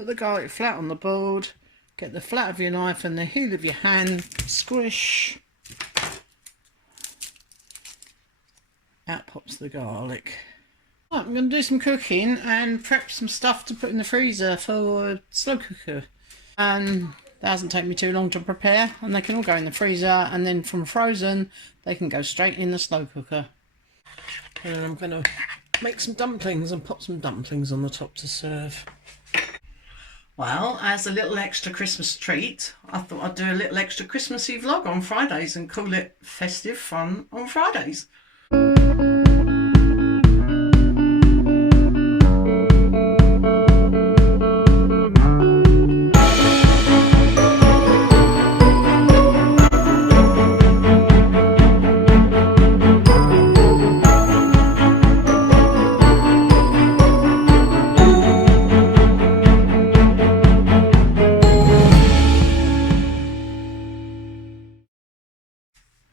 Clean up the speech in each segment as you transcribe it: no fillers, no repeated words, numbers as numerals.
put the garlic flat on the board, get the flat of your knife and the heel of your hand, squish, out pops the garlic. Right, I'm going to do some cooking and prep some stuff to put in the freezer for a slow cooker. And that doesn't take me too long to prepare, and they can all go in the freezer, and then from frozen they can go straight in the slow cooker. And I'm going to make some dumplings and pop some dumplings on the top to serve. Well, as a little extra Christmas treat, I thought I'd do a little extra Christmassy vlog on Fridays and call it Festive Fun on Fridays.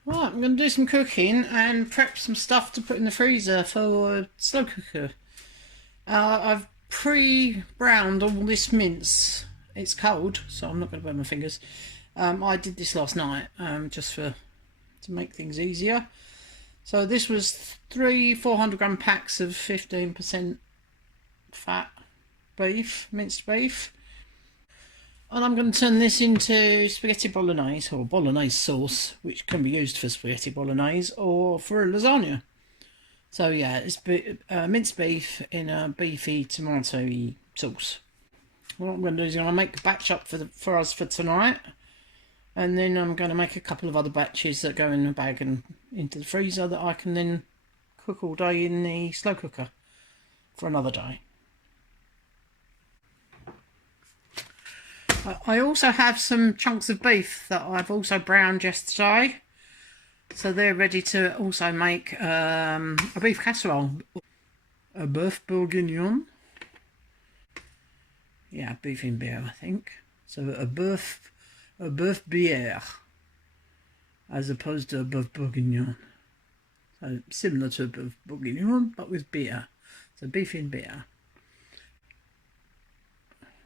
Right, I'm going to do some cooking and prep some stuff to put in the freezer for a slow cooker. I've pre-browned all this mince. It's cold, so I'm not going to burn my fingers. I did this last night just to make things easier. So this was 400 gram packs of 15% fat beef, minced beef. And I'm going to turn this into spaghetti bolognese, or bolognese sauce, which can be used for spaghetti bolognese or for a lasagna. So yeah, it's minced beef in a beefy tomato-y sauce. What I'm going to do is I'm going to make a batch up for us for tonight, and then I'm going to make a couple of other batches that go in a bag and into the freezer that I can then cook all day in the slow cooker for another day. I also have some chunks of beef that I've also browned yesterday, so they're ready to also make a beef casserole. A bœuf bourguignon. Yeah, beef in beer, I think. So a bœuf bière, as opposed to a bœuf bourguignon. So similar to a bœuf bourguignon, but with beer. So beef in beer.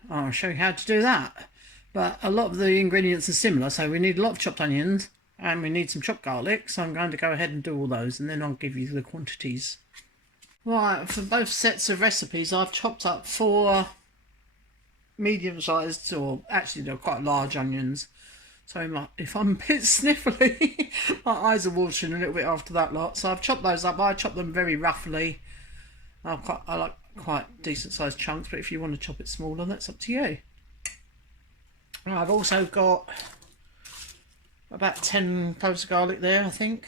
I'll show you how to do that. But a lot of the ingredients are similar, so we need a lot of chopped onions and we need some chopped garlic, so I'm going to go ahead and do all those, and then I'll give you the quantities. Right, for both sets of recipes I've chopped up 4 medium-sized, or actually they're quite large onions. So if I'm a bit sniffly, my eyes are watering a little bit after that lot. So I've chopped those up. I chop them very roughly. I like quite decent sized chunks, but if you want to chop it smaller, that's up to you. And I've also got about 10 cloves of garlic there, I think.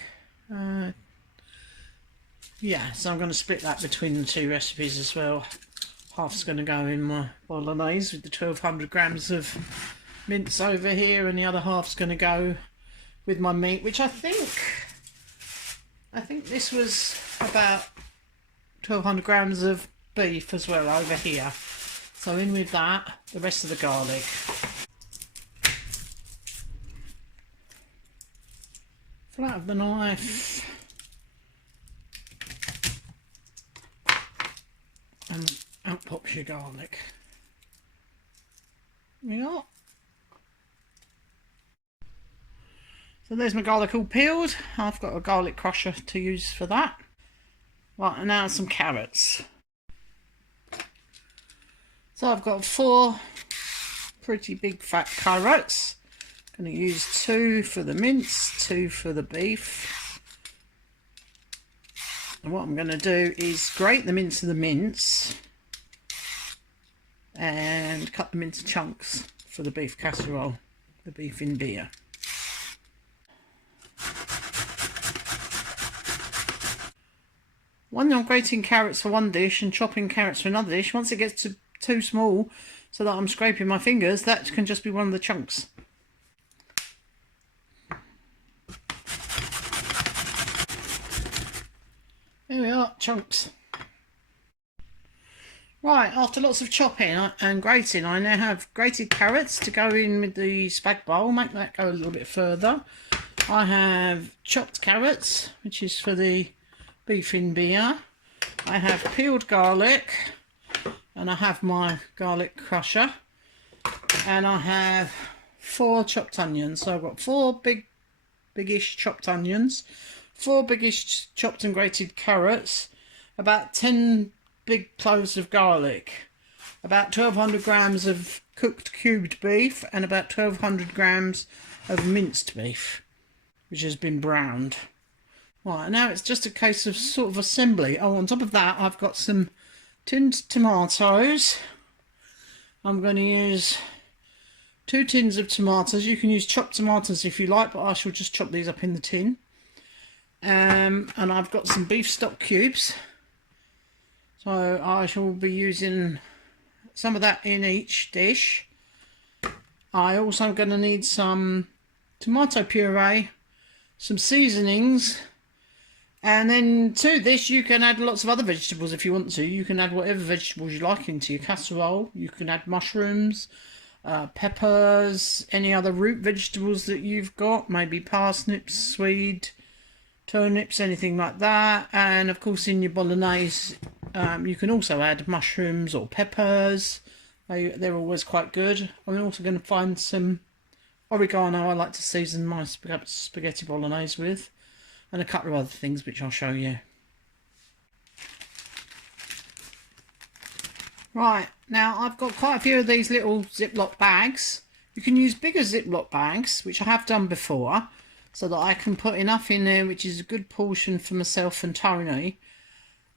Yeah, so I'm going to split that between the 2 recipes as well. Half's going to go in my bolognese with the 1200 grams of mince over here, and the other half's going to go with my meat, which I think this was about 1200 grams of beef as well over here. So in with that, the rest of the garlic. Flat of the knife. And out pops your garlic. Yeah. So there's my garlic all peeled. I've got a garlic crusher to use for that. Right, and now some carrots. So I've got 4 pretty big fat carrots. I'm going to use 2 for the mince, 2 for the beef. And what I'm going to do is grate them into the mince and cut them into chunks for the beef casserole, the beef in beer. When I'm grating carrots for one dish and chopping carrots for another dish, once it gets too small so that I'm scraping my fingers, that can just be one of the chunks. There we are, chunks. Right, after lots of chopping and grating, I now have grated carrots to go in with the spag bowl, make that go a little bit further. I have chopped carrots, which is for the beef in beer. I have peeled garlic, and I have my garlic crusher. and I have 4 chopped onions. So I've got 4 biggish chopped onions, 4 biggish chopped and grated carrots, about 10 big cloves of garlic, about 1200 grams of cooked cubed beef, and about 1200 grams of minced beef, which has been browned. Right, now it's just a case of sort of assembly. Oh, on top of that, I've got some tinned tomatoes. I'm going to use 2 tins of tomatoes. You can use chopped tomatoes if you like, but I shall just chop these up in the tin. And I've got some beef stock cubes. So I shall be using some of that in each dish. I also going to need some tomato puree, some seasonings, and then to this you can add lots of other vegetables if you want to. You can add whatever vegetables you like into your casserole. You can add mushrooms, peppers, any other root vegetables that you've got, maybe parsnips, swede, turnips, anything like that. And of course in your bolognese you can also add mushrooms or peppers. They're always quite good. I'm also going to find some oregano I like to season my spaghetti bolognese with, and a couple of other things which I'll show you. Right, now I've got quite a few of these little Ziploc bags. You can use bigger Ziploc bags, which I have done before, so that I can put enough in there which is a good portion for myself and Tony,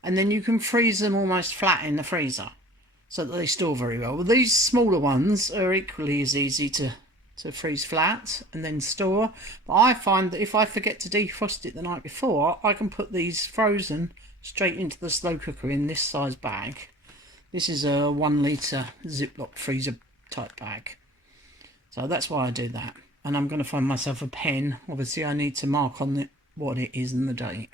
and then you can freeze them almost flat in the freezer so that they store very well. Well, these smaller ones are equally as easy to freeze flat and then store, but I find that if I forget to defrost it the night before, I can put these frozen straight into the slow cooker in this size bag. This is a 1 litre Ziploc freezer type bag, so that's why I do that. And I'm going to find myself a pen. Obviously I need to mark on it what it is and the date.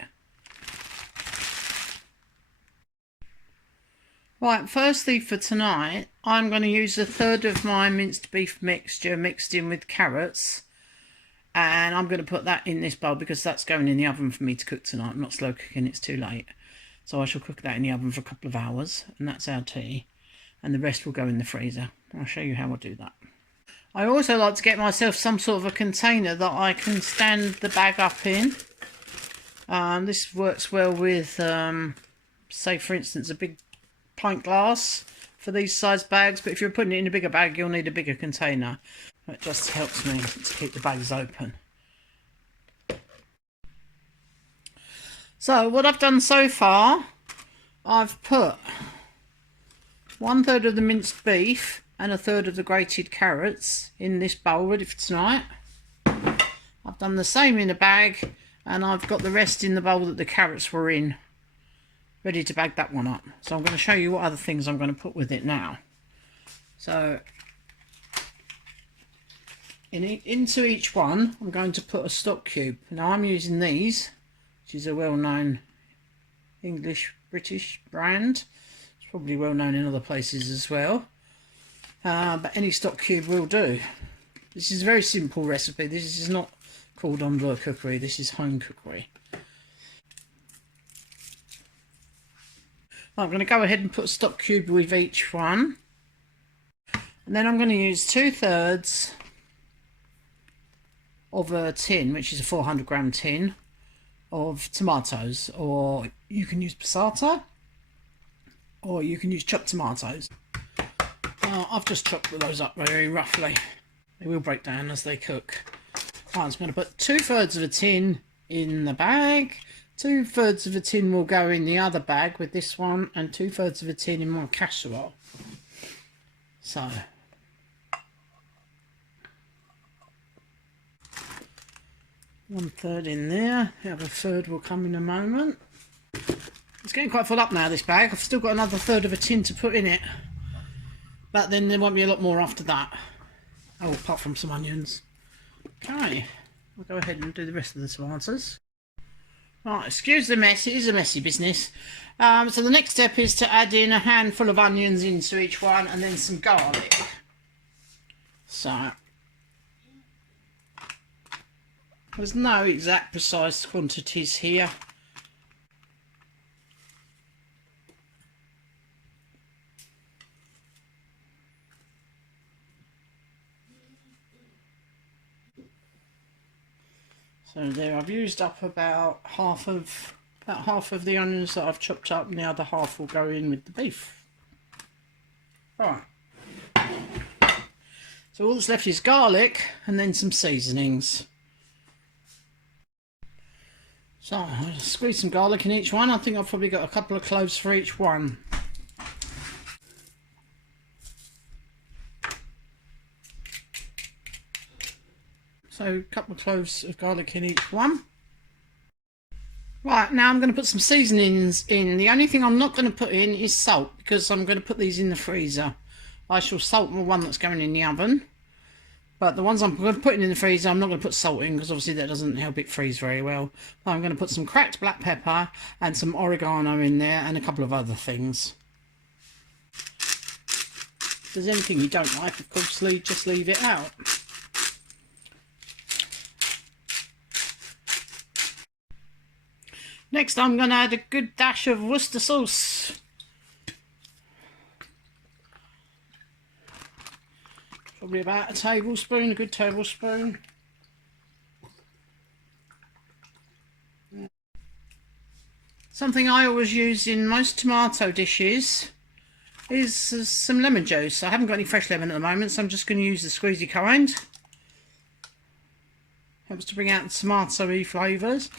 Right, firstly for tonight, I'm going to use 1/3 of my minced beef mixture mixed in with carrots. And I'm going to put that in this bowl because that's going in the oven for me to cook tonight. I'm not slow cooking, it's too late. So I shall cook that in the oven for a couple of hours, and that's our tea. And the rest will go in the freezer. I'll show you how I do that. I also like to get myself some sort of a container that I can stand the bag up in. This works well with, say for instance, a big pint glass for these size bags, but if you're putting it in a bigger bag you'll need a bigger container. It just helps me to keep the bags open. So what I've done so far, I've put 1/3 of the minced beef and 1/3 of the grated carrots in this bowl ready for tonight. I've done the same in a bag, and I've got the rest in the bowl that the carrots were in, ready to bag that one up. So I'm going to show you what other things I'm going to put with it now. So into each one I'm going to put a stock cube. Now I'm using these, which is a well-known English British brand. It's probably well known in other places as well, but any stock cube will do. This is a very simple recipe. This is not cordon bleu cookery, this is home cookery. I'm going to go ahead and put a stock cube with each one, and then I'm going to use 2/3 of a tin, which is a 400 gram tin of tomatoes, or you can use passata, or you can use chopped tomatoes. I've just chopped those up very roughly. They will break down as they cook. Right, so I'm going to put 2/3 of a tin in the bag. 2/3 of a tin will go in the other bag with this one, and 2/3 of a tin in my casserole. So one third in there, the other third will come in a moment. It's getting quite full up now, this bag. I've still got another 1/3 of a tin to put in it, but then there won't be a lot more after that. Oh, apart from some onions. Okay, I'll go ahead and do the rest of the tomatoes. Right, excuse the mess, it is a messy business. So the next step is to add in a handful of onions into each one, and then some garlic. So there's no exact precise quantities here. So there, I've used up about half of the onions that I've chopped up, and the other half will go in with the beef. Right. So all that's left is garlic and then some seasonings. So I'll squeeze some garlic in each one. I think I've probably got a couple of cloves for each one. So a couple of cloves of garlic in each one. Right, now I'm going to put some seasonings in. The only thing I'm not going to put in is salt, because I'm going to put these in the freezer. I shall salt the one that's going in the oven. But the ones I'm going to put in the freezer, I'm not going to put salt in, because obviously that doesn't help it freeze very well. But I'm going to put some cracked black pepper and some oregano in there, and a couple of other things. If there's anything you don't like, of course, just leave it out. Next, I'm going to add a good dash of Worcester sauce. Probably about a tablespoon, a good tablespoon. Something I always use in most tomato dishes is some lemon juice. I haven't got any fresh lemon at the moment, so I'm just going to use the squeezy kind. Helps to bring out the tomatoey flavours.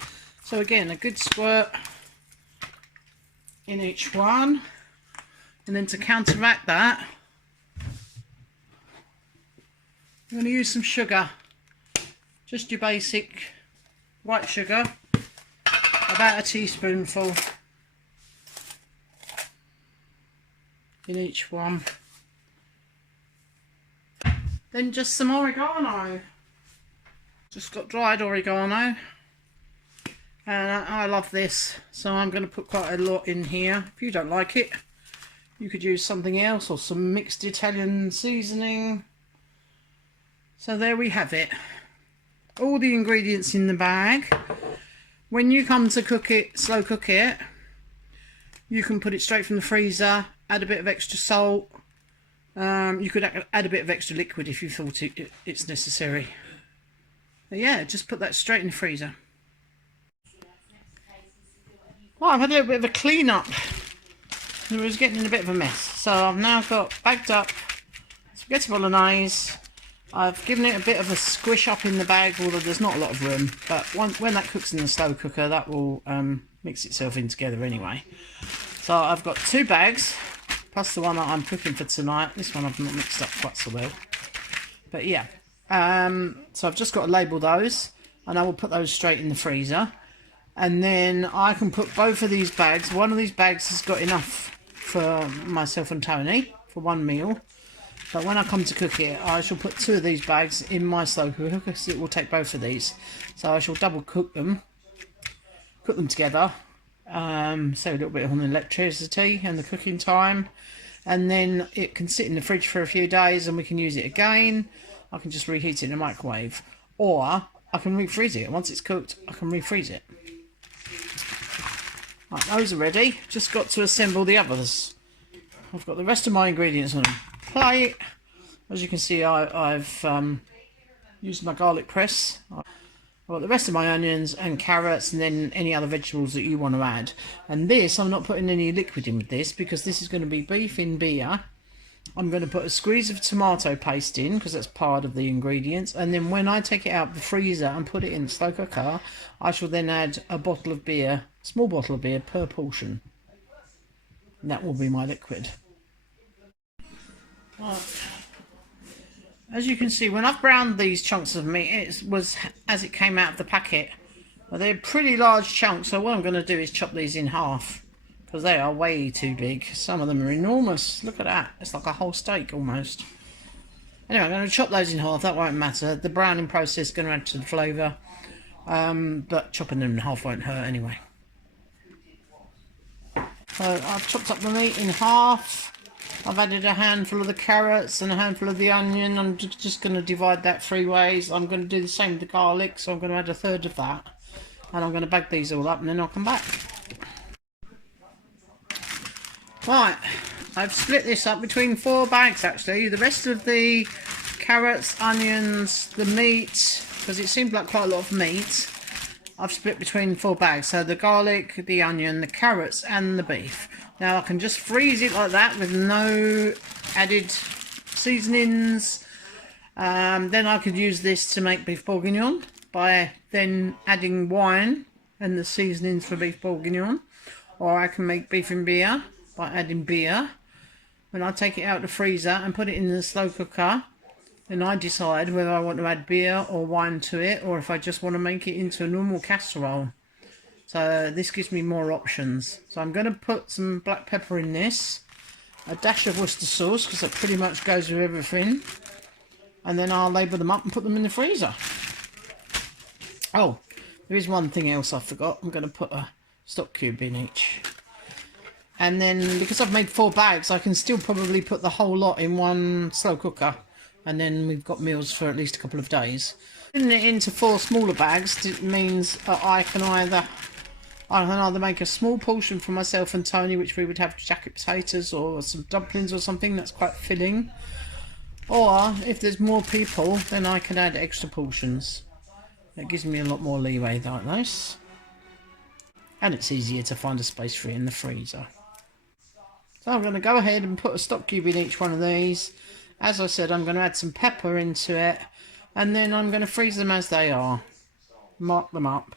So again, a good squirt in each one. And then to counteract that, I'm going to use some sugar, just your basic white sugar, about a teaspoonful in each one. Then just some oregano, just got dried oregano, and I love this, so I'm going to put quite a lot in here. If you don't like it, you could use something else, or some mixed Italian seasoning. So there we have it. All the ingredients in the bag. When you come to cook it, slow cook it, you can put it straight from the freezer, add a bit of extra salt. You could add a bit of extra liquid if you thought it's necessary. But yeah, just put that straight in the freezer. Well, I've had a little bit of a clean up. It was getting in a bit of a mess. So I've now got bagged up spaghetti bolognese. I've given it a bit of a squish up in the bag, although there's not a lot of room. But when that cooks in the slow cooker, that will mix itself in together anyway. So I've got 2 bags, plus the one that I'm cooking for tonight. This one I've not mixed up quite so well. But yeah, so I've just got to label those, and I will put those straight in the freezer. And then I can put both of these bags. One of these bags has got enough for myself and Tony for one meal. But when I come to cook it, I shall put 2 of these bags in my slow cooker, because it will take both of these. So I shall double cook them together, save a little bit on the electricity and the cooking time, and then it can sit in the fridge for a few days and we can use it again. I can just reheat it in the microwave, or I can refreeze it. Once it's cooked, I can refreeze it. Right, those are ready. Just got to assemble the others. I've got the rest of my ingredients on a plate. As you can see, I've used my garlic press. I've got the rest of my onions and carrots, and then any other vegetables that you want to add. And this, I'm not putting any liquid in with this, because this is going to be beef in beer. I'm going to put a squeeze of tomato paste in, because that's part of the ingredients. And then when I take it out of the freezer and put it in the slow cooker, I shall then add a bottle of beer, small bottle of beer per portion. And that will be my liquid. Right. As you can see, when I've browned these chunks of meat, it was as it came out of the packet. But they're pretty large chunks, so what I'm going to do is chop these in half, because they are way too big. Some of them are enormous. Look at that. It's like a whole steak almost. Anyway, I'm going to chop those in half. That won't matter. The browning process is going to add to the flavour. But chopping them in half won't hurt anyway. So I've chopped up the meat in half. I've added a handful of the carrots and a handful of the onion. I'm just going to divide that 3 ways. I'm going to do the same with the garlic, so I'm going to add a third of that. And I'm going to bag these all up, and then I'll come back. Right, I've split this up between 4 bags actually. The rest of the carrots, onions, the meat, because it seemed like quite a lot of meat, I've split between 4 bags. So the garlic, the onion, the carrots and the beef. Now I can just freeze it like that with no added seasonings. Then I could use this to make beef bourguignon by then adding wine and the seasonings for beef bourguignon. Or I can make beef and beer by adding beer. When I take it out of the freezer and put it in the slow cooker, then I decide whether I want to add beer or wine to it, or if I just want to make it into a normal casserole. So this gives me more options. So I'm going to put some black pepper in this, a dash of Worcester sauce, because it pretty much goes with everything. And then I'll label them up and put them in the freezer. Oh, there is one thing else I forgot. I'm going to put a stock cube in each. And then, because I've made 4 bags, I can still probably put the whole lot in one slow cooker. And then we've got meals for at least a couple of days. Putting it into 4 smaller bags, it means that I can either make a small portion for myself and Tony, which we would have jacket potatoes or some dumplings or something that's quite filling. Or, if there's more people, then I can add extra portions. It gives me a lot more leeway like this. And it's easier to find a space for it in the freezer. So I'm going to go ahead and put a stock cube in each one of these. As I said, I'm going to add some pepper into it. And then I'm going to freeze them as they are. Mark them up.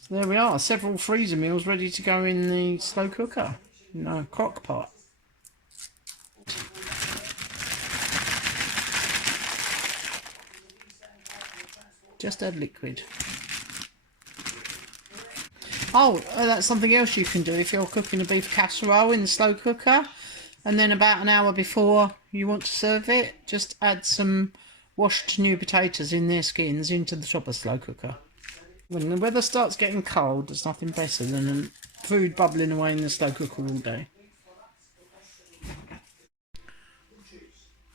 So there we are. Several freezer meals ready to go in the slow cooker. In a crock pot. Just add liquid. Oh, that's something else you can do if you're cooking a beef casserole in the slow cooker, and then about an hour before you want to serve it, just add some washed new potatoes in their skins into the top of the slow cooker. When the weather starts getting cold, there's nothing better than food bubbling away in the slow cooker all day.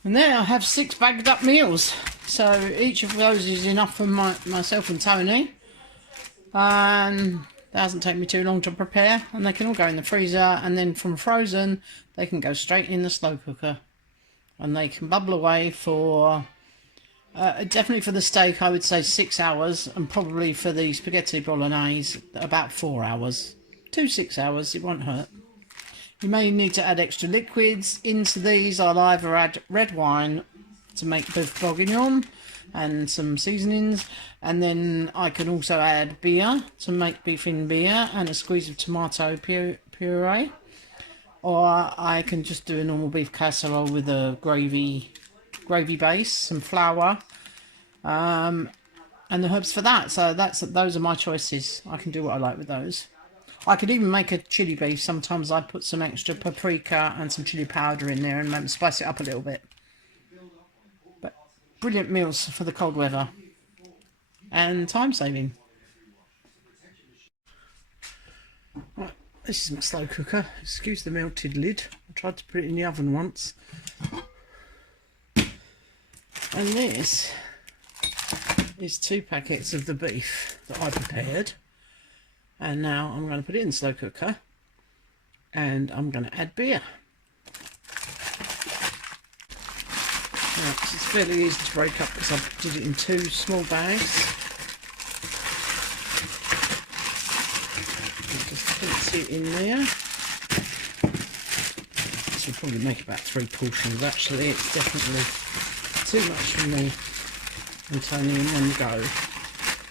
And there I have 6 bagged up meals. So each of those is enough for myself and Tony. And that doesn't take me too long to prepare, and they can all go in the freezer, and then from frozen they can go straight in the slow cooker and they can bubble away for definitely for the steak I would say 6 hours, and probably for the spaghetti bolognese about 4 hours. 6 hours, it won't hurt. You may need to add extra liquids into these. I'll either add red wine to make beef bourguignon and some seasonings, and then I can also add beer to make beef in beer and a squeeze of tomato puree, or I can just do a normal beef casserole with a gravy base, some flour, and the herbs for that. So those are my choices. I can do what I like with those. I could even make a chili beef. Sometimes I put some extra paprika and some chili powder in there and maybe spice it up a little bit. But brilliant meals for the cold weather and time saving. Right, this is my slow cooker. Excuse the melted lid. I tried to put it in the oven once. And this is 2 packets of the beef that I prepared. And now I'm going to put it in the slow cooker and I'm going to add beer. Now, it's fairly easy to break up because I did it in 2 small bags. Just put it in there. This will probably make about 3 portions actually. It's definitely too much for me and Tony in one go.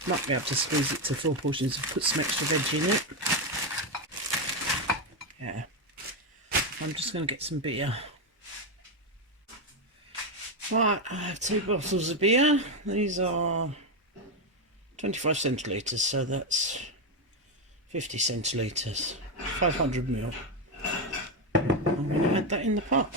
Might be able to squeeze it to 4 portions and put some extra veg in it. Yeah. I'm just going to get some beer. Right, I have 2 bottles of beer. These are 25 centilitres, so that's 50 centilitres, 500 ml. I'm going to add that in the pot.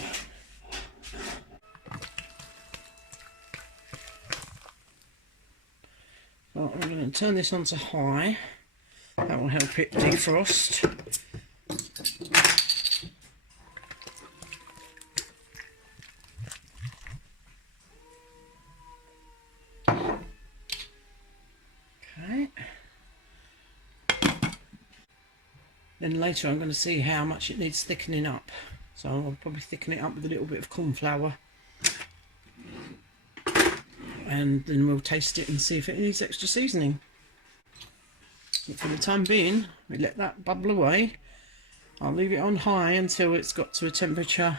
Well, I'm going to turn this on to high. That will help it defrost. Okay. Then later I'm going to see how much it needs thickening up. So I'll probably thicken it up with a little bit of corn flour. and then we'll taste it and see if it needs extra seasoning. But for the time being, we let that bubble away. I'll leave it on high until it's got to a temperature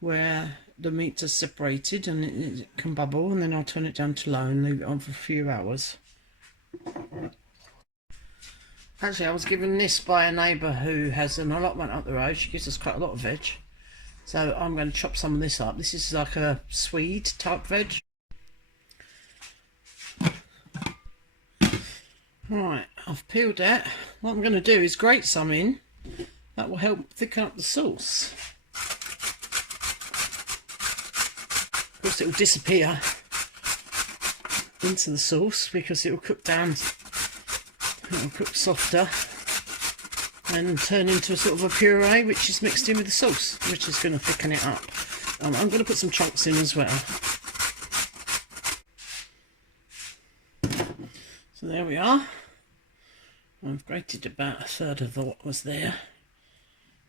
where the meat is separated and it can bubble, and then I'll turn it down to low and leave it on for a few hours. Actually, I was given this by a neighbour who has an allotment up the road. She gives us quite a lot of veg, so I'm going to chop some of this up. This is like a swede type veg. Right, I've peeled that. What I'm going to do is grate some in. That will help thicken up the sauce. Of course, it will disappear into the sauce because it will cook down, it will cook softer and turn into a sort of a puree which is mixed in with the sauce, which is going to thicken it up. I'm going to put some chunks in as well. So there we are. I've grated about a third of what was there.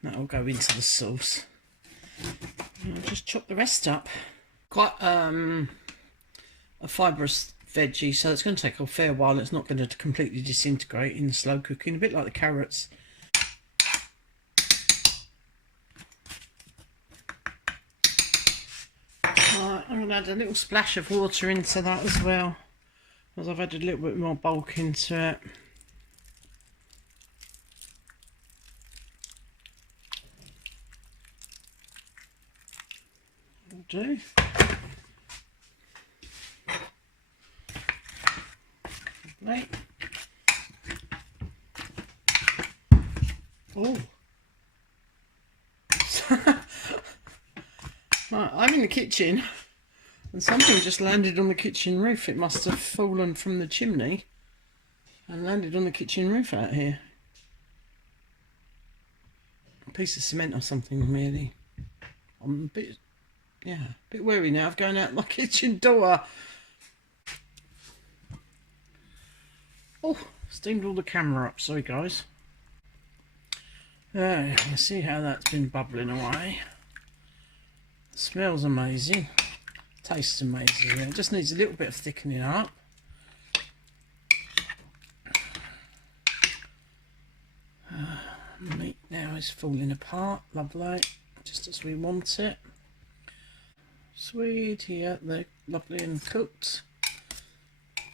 That will go into the sauce. And I'll just chop the rest up. Quite a fibrous veggie, so it's going to take a fair while. It's not going to completely disintegrate in slow cooking, a bit like the carrots. Right, I'm going to add a little splash of water into that as well, because I've added a little bit more bulk into it. Will do. Right. Oh. Right, I'm in the kitchen and something just landed on the kitchen roof. It must have fallen from the chimney and landed on the kitchen roof out here. A piece of cement or something, really. I'm a bit wary now of going out my kitchen door. Oh, steamed all the camera up, sorry guys. There, you see how that's been bubbling away. Smells amazing, tastes amazing. It just needs a little bit of thickening up. Meat now is falling apart, lovely, just as we want it. Sweet here, they're lovely and cooked.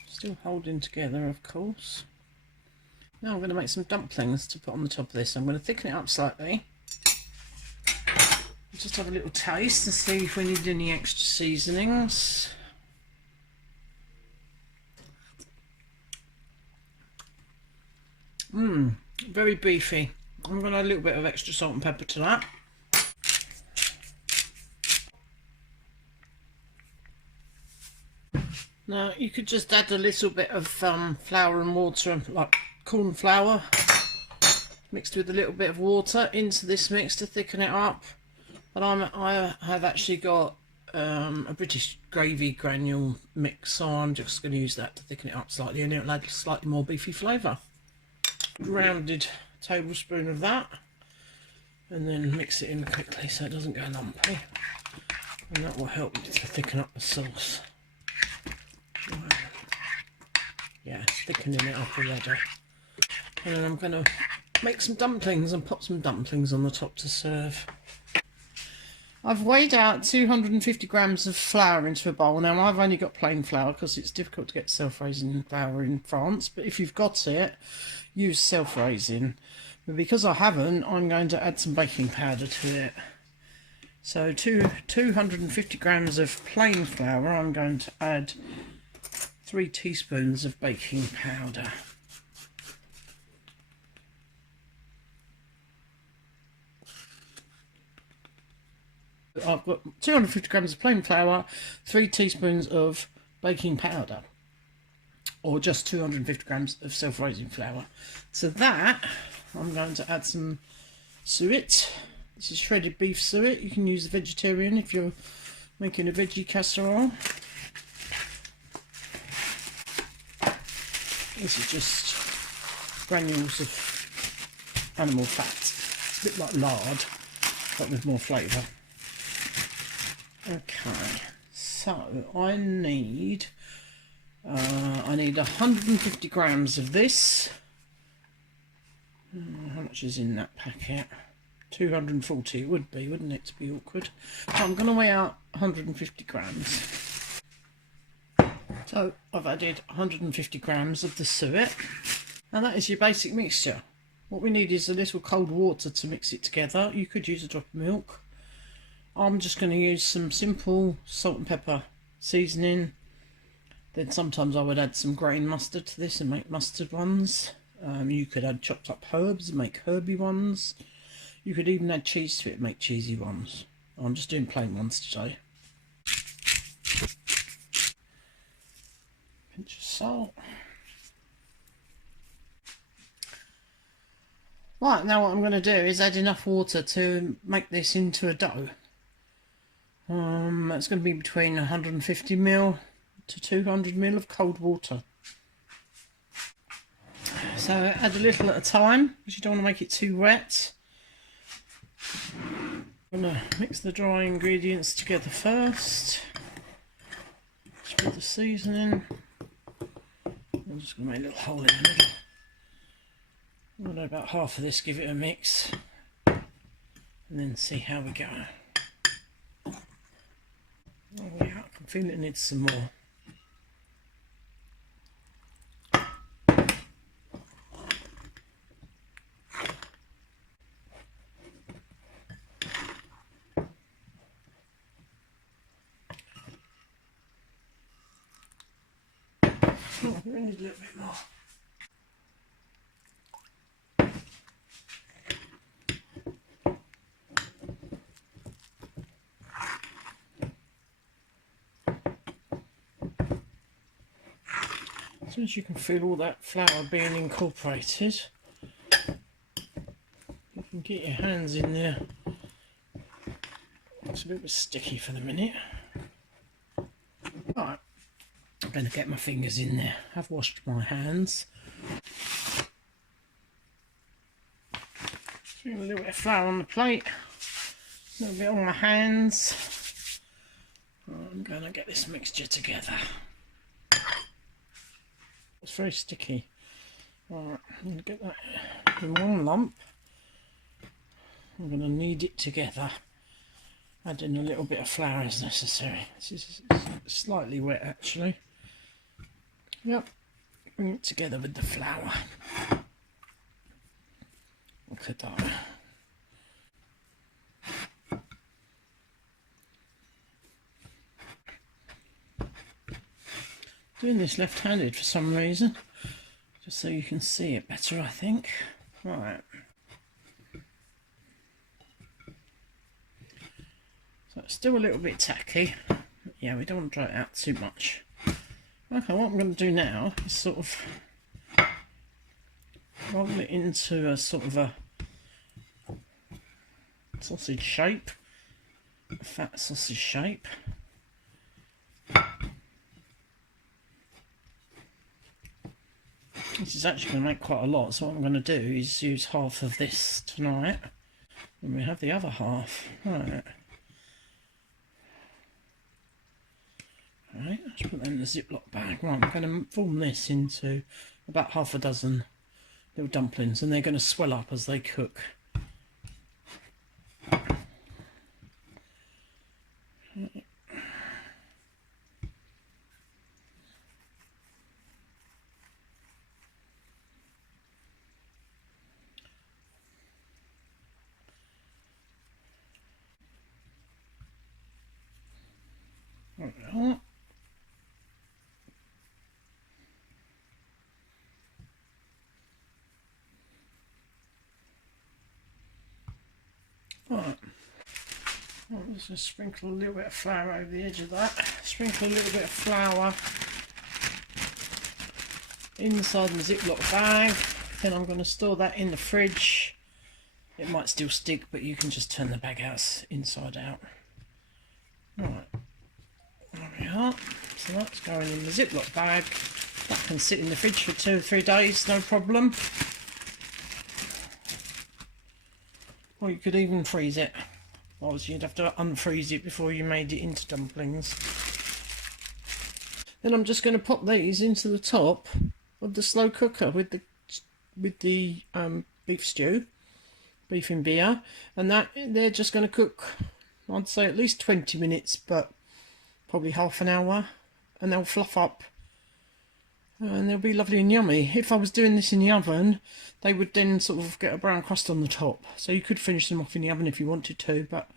Still holding together, of course. Now I'm going to make some dumplings to put on the top of this. I'm going to thicken it up slightly. Just have a little taste and see if we need any extra seasonings. Very beefy. I'm going to add a little bit of extra salt and pepper to that. Now you could just add a little bit of flour and water, like corn flour, mixed with a little bit of water into this mix to thicken it up. But I have actually got a British gravy granule mix, so I'm just going to use that to thicken it up slightly, and it'll add slightly more beefy flavour. Rounded tablespoon of that, and then mix it in quickly so it doesn't go lumpy, and that will help to thicken up the sauce. Yeah, it's thickening it up already. And then I'm going to make some dumplings and pop some dumplings on the top to serve. I've weighed out 250 grams of flour into a bowl. Now I've only got plain flour because it's difficult to get self-raising flour in France, but if you've got it, use self-raising. But because I haven't, I'm going to add some baking powder to it. So 250 grams of plain flour, I'm going to add 3 teaspoons of baking powder. I've got 250 grams of plain flour, 3 teaspoons of baking powder, or just 250 grams of self-raising flour. To that, I'm going to add some suet. This is shredded beef suet. You can use the vegetarian if you're making a veggie casserole. This is just granules of animal fat. It's a bit like lard, but with more flavour. Okay, So I need 150 grams of this. How much is in that packet? 240 it would be, wouldn't it, to be awkward? So I'm going to weigh out 150 grams. So I've added 150 grams of the suet, and that is your basic mixture. What we need is a little cold water to mix it together. You could use a drop of milk. I'm just going to use some simple salt and pepper seasoning. Then sometimes I would add some grain mustard to this and make mustard ones. You could add chopped up herbs and make herby ones. You could even add cheese to it and make cheesy ones. I'm just doing plain ones today. Pinch of salt. Right, now what I'm going to do is add enough water to make this into a dough. That's going to be between 150 ml to 200 ml of cold water. So add a little at a time, because you don't want to make it too wet. I'm going to mix the dry ingredients together first. Spread the seasoning. I'm just going to make a little hole in the middle. I'm going to do about half of this, give it a mix, and then see how we go. Oh yeah, I can feel it needs some more. Oh, we need a little bit more. As soon as you can feel all that flour being incorporated, you can get your hands in there. It's a bit sticky for the minute. Right, I'm going to get my fingers in there. I've washed my hands. Put a little bit of flour on the plate, a little bit on my hands. I'm going to get this mixture together. It's very sticky. Right, I'm going to get that in one lump. I'm going to knead it together. Adding a little bit of flour is necessary. This is slightly wet actually. Yep, bring it together with the flour. Look at that. Doing this left-handed for some reason, just so you can see it better, I think. Right. So it's still a little bit tacky. Yeah, we don't want to dry it out too much. Okay, what I'm going to do now is sort of roll it into a sort of a sausage shape, a fat sausage shape. This is actually going to make quite a lot, so what I'm going to do is use half of this tonight, and we have the other half. Right. Right, let's put that in the Ziploc bag. Right, I'm going to form this into about half a dozen little dumplings, and they're going to swell up as they cook. Right. Right. Let's just sprinkle a little bit of flour over the edge of that. Sprinkle a little bit of flour inside the Ziploc bag. Then I'm going to store that in the fridge. It might still stick, but you can just turn the bag out inside out. Right. There we are. So that's going in the Ziploc bag. That can sit in the fridge for 2 or 3 days, no problem. Or you could even freeze it. Obviously you'd have to unfreeze it before you made it into dumplings. Then I'm just going to pop these into the top of the slow cooker with the beef stew, beef in beer, and that they're just going to cook, I'd say at least 20 minutes, but probably half an hour, and they'll fluff up and they'll be lovely and yummy. If I was doing this in the oven, they would then sort of get a brown crust on the top, so you could finish them off in the oven if you wanted to, but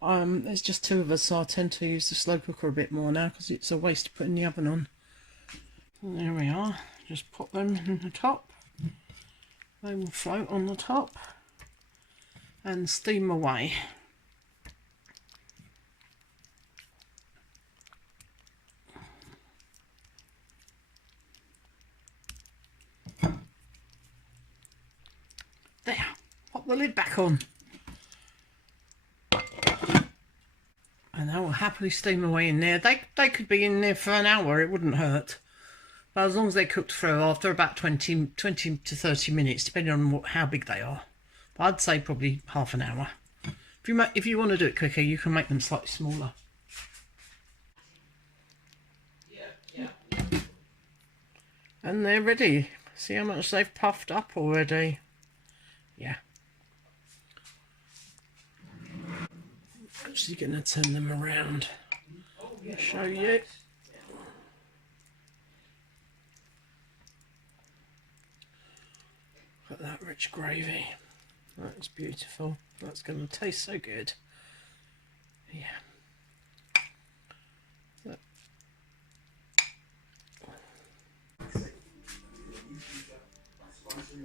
there's just two of us, so I tend to use the slow cooker a bit more now because it's a waste to put in the oven on. And there we are, just pop them in the top. They will float on the top and steam away. There, pop the lid back on. And they will happily steam away in there. They could be in there for an hour, it wouldn't hurt. But as long as they're cooked through, after about 20 to 30 minutes, depending on how big they are. But I'd say probably half an hour. If you want to do it quicker, you can make them slightly smaller. Yeah. And they're ready. See how much they've puffed up already? Yeah. Actually going to turn them around. I'll show you. Look at that rich gravy. That's beautiful. That's going to taste so good. Yeah.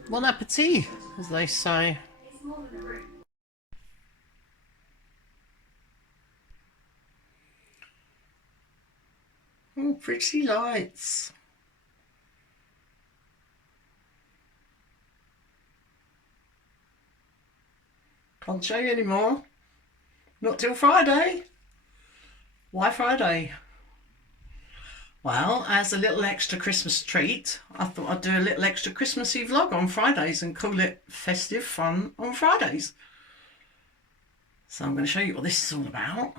Bon appetit, as they say. Oh, pretty lights. Can't show you anymore. Not till Friday. Why Friday? Well, as a little extra Christmas treat, I thought I'd do a little extra Christmassy vlog on Fridays and call it Festive Fun on Fridays. So I'm going to show you what this is all about.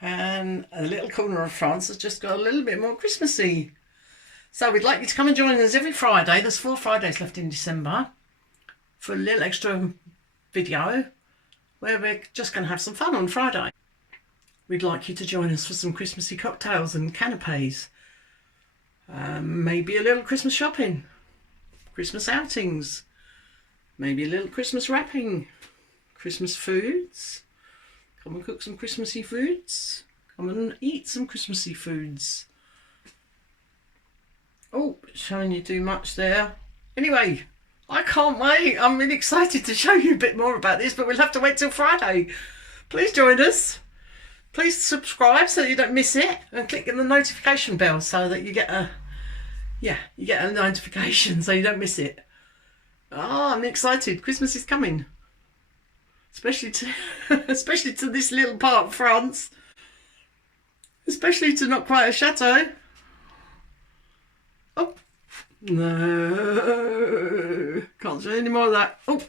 And a little corner of France has just got a little bit more Christmassy. So we'd like you to come and join us every Friday. There's 4 Fridays left in December for a little extra video where we're just going to have some fun on Friday. We'd like you to join us for some Christmassy cocktails and canapes. Maybe a little Christmas shopping, Christmas outings, maybe a little Christmas wrapping, Christmas foods. Come and cook some Christmassy foods. Come and eat some Christmassy foods. Oh, showing you too much there. Anyway, I can't wait. I'm really excited to show you a bit more about this, but we'll have to wait till Friday. Please join us. Please subscribe so you don't miss it, and click the notification bell so that you get a notification so you don't miss it. Oh, I'm excited. Christmas is coming. Especially to this little part of France. Especially to not quite a chateau. Oh, no. Can't show any more of that. Oh.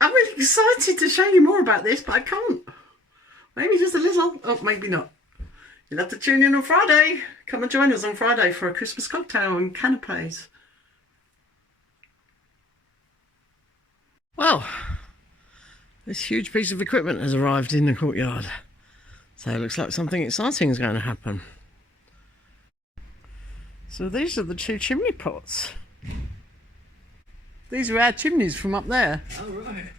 I'm really excited to show you more about this, but I can't. Maybe just a little. Oh, maybe not. You'll have to tune in on Friday. Come and join us on Friday for a Christmas cocktail and canapes. Well, this huge piece of equipment has arrived in the courtyard. So it looks like something exciting is going to happen. So these are the 2 chimney pots. These are our chimneys from up there. Oh, right.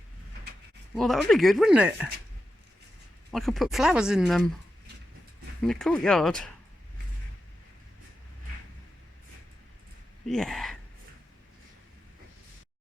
Well, that would be good, wouldn't it? I could put flowers in them in the courtyard. Yeah.